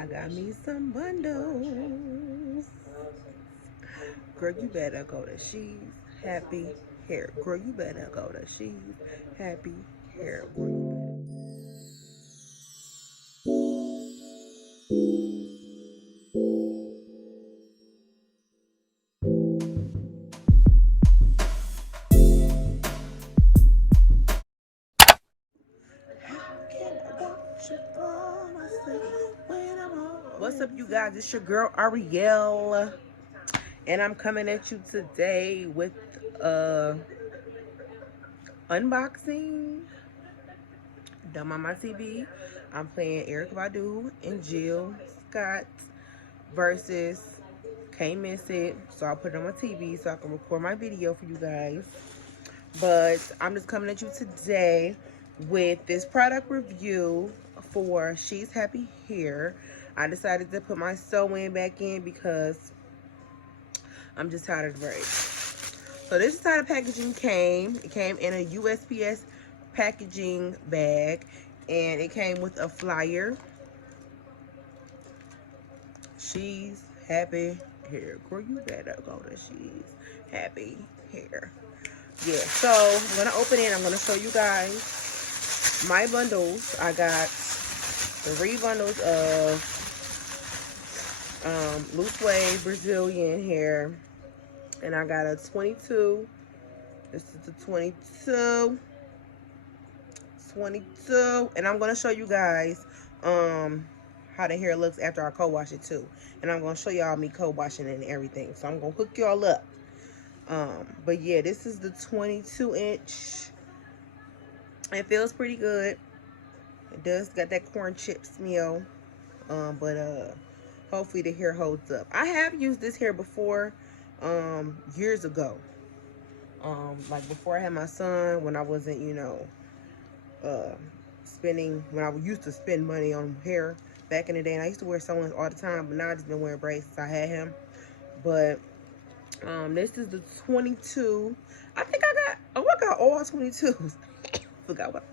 I got me some bundles. Girl, you better go to She's Happy Hair. Girl, you better go to She's Happy Hair. Girl, you What's up, you guys? It's your girl Ariel, and I'm coming at you today with unboxing. Dumb on my TV. I'm playing Eric Badu and Jill Scott versus Can't Miss It. So I'll put it on my TV so I can record my video for you guys. But I'm just coming at you today with this product review for She's Happy Hair. I decided to put my Sewin back in because I'm just tired of the break. So this is how the packaging came. It came in a USPS packaging bag, and it came with a flyer. She's Happy Hair. Girl, you better go to She's Happy Hair. Yeah, so I'm gonna open it. I'm gonna show you guys my bundles. I got 3 bundles of loose wave Brazilian hair, and I got a 22. This is the 22, and I'm gonna show you guys how the hair looks after I co-wash it too, and I'm gonna show y'all me co-washing and everything. So I'm gonna hook y'all up. But yeah, this is the 22-inch. It feels pretty good. It does got that corn chip smell, but hopefully the hair holds up. I have used this hair before, years ago. Like before I had my son, when I wasn't, you know, when I used to spend money on hair back in the day. And I used to wear Sewin all the time, but now I just been wearing braids since I had him. But this is the 22. I think I got all 22s. Forgot what.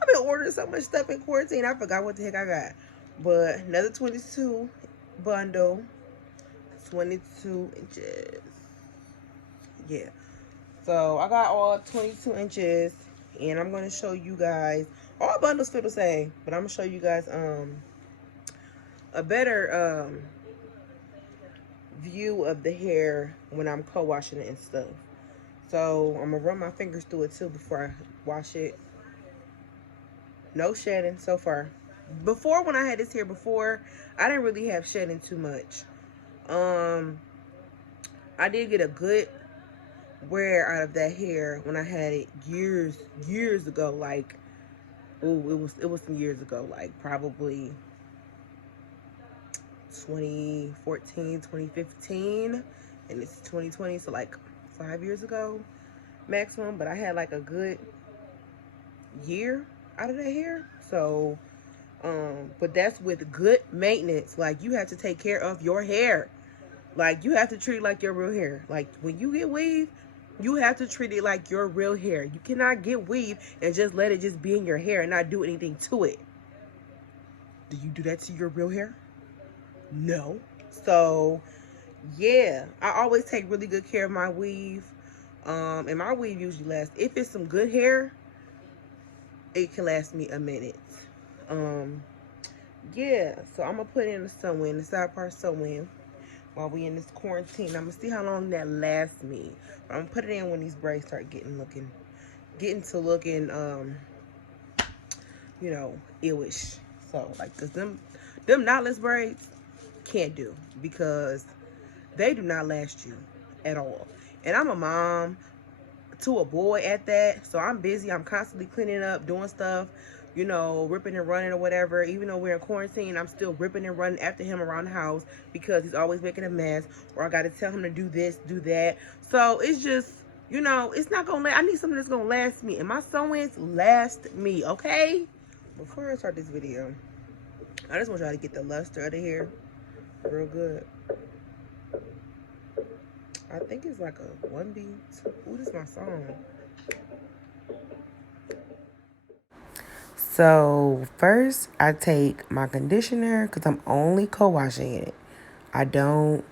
I've been ordering so much stuff in quarantine, I forgot what the heck I got. But another 22 bundle, 22 inches. Yeah. So I got all 22 inches, and I'm gonna show you guys. All bundles feel the same, but I'm gonna show you guys a better view of the hair when I'm co-washing it and stuff. So I'm gonna run my fingers through it too before I wash it. No shedding so far. Before, when I had this hair before, I didn't really have shedding too much. I did get a good wear out of that hair when I had it years ago. Like, oh, it was some years ago, like probably 2014, 2015, and it's 2020, so like 5 years ago maximum. But I had like a good year out of that hair. So but that's with good maintenance. Like, you have to take care of your hair. Like, you have to treat it like your real hair. Like, when you get weave, you have to treat it like your real hair. You cannot get weave and just let it just be in your hair and not do anything to it. Do you do that to your real hair? No. So yeah, I always take really good care of my weave. And my weave usually lasts, if it's some good hair, it can last me a minute. Yeah, so I'm gonna put in the Sewin, the side part Sewin, while we in this quarantine. I'm gonna see how long that lasts me. But I'm gonna put it in when these braids start getting to looking you know, illish. So like, cause them knotless braids can't do, because they do not last you at all. And I'm a mom to a boy at that, so I'm busy. I'm constantly cleaning up, doing stuff, you know, ripping and running or whatever. Even though we're in quarantine, I'm still ripping and running after him around the house because he's always making a mess, or I got to tell him to do this, do that. So it's just, you know, it's not gonna I need something that's gonna last me, and my Sewins last me. Okay, before I start this video, I just want y'all to get the luster of the hair real good. I think it's like a 1B. Ooh, this is my song. So first I take my conditioner because I'm only co-washing it. I don't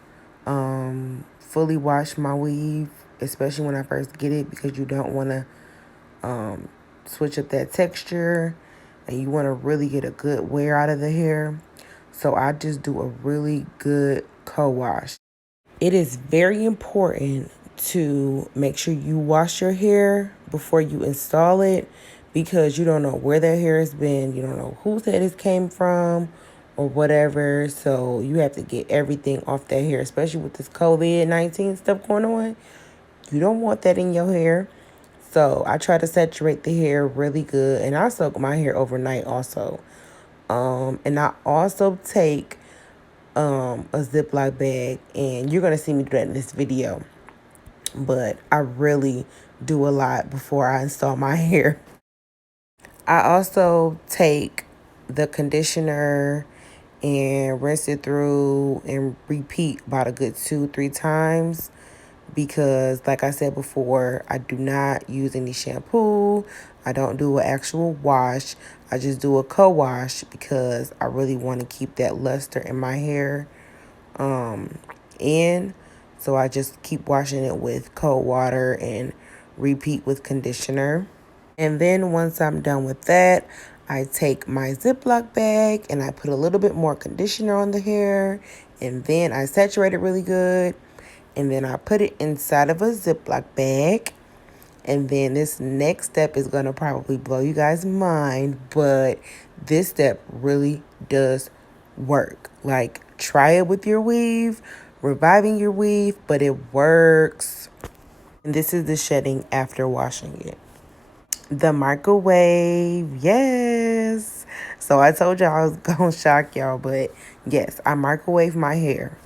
fully wash my weave, especially when I first get it, because you don't want to switch up that texture and you want to really get a good wear out of the hair. So I just do a really good co-wash. It is very important to make sure you wash your hair before you install it, because you don't know where their hair has been. You don't know whose head it came from or whatever. So you have to get everything off that hair, especially with this COVID-19 stuff going on. You don't want that in your hair. So I try to saturate the hair really good, and I soak my hair overnight also. And I also take a Ziploc bag, and you're gonna see me do that in this video. But I really do a lot before I install my hair. I also take the conditioner and rinse it through and repeat about a good 2-3 times, because like I said before, I do not use any shampoo. I don't do an actual wash. I just do a co-wash because I really want to keep that luster in my hair in. So I just keep washing it with cold water and repeat with conditioner. And then once I'm done with that, I take my Ziploc bag and I put a little bit more conditioner on the hair, and then I saturate it really good, and then I put it inside of a Ziploc bag. And then this next step is going to probably blow you guys' mind, but this step really does work. Like, try it with your weave, reviving your weave, but it works. And this is the shedding after washing it. The microwave, yes. So I told y'all I was going to shock y'all, but yes, I microwave my hair.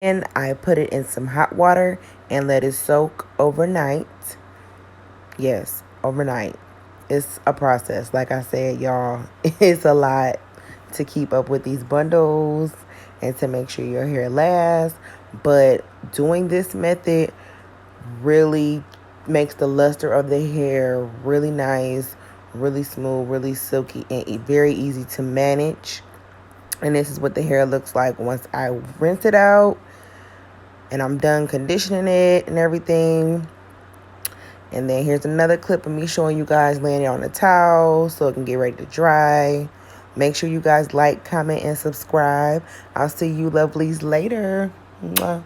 And I put it in some hot water and let it soak overnight. Yes, overnight. It's a process. Like I said, y'all, it's a lot to keep up with these bundles and to make sure your hair lasts. But doing this method really makes the luster of the hair really nice, really smooth, really silky, and very easy to manage. And this is what the hair looks like once I rinse it out and I'm done conditioning it and everything. And then here's another clip of me showing you guys laying it on a towel so it can get ready to dry. Make sure you guys like, comment, and subscribe. I'll see you lovelies later. Mwah.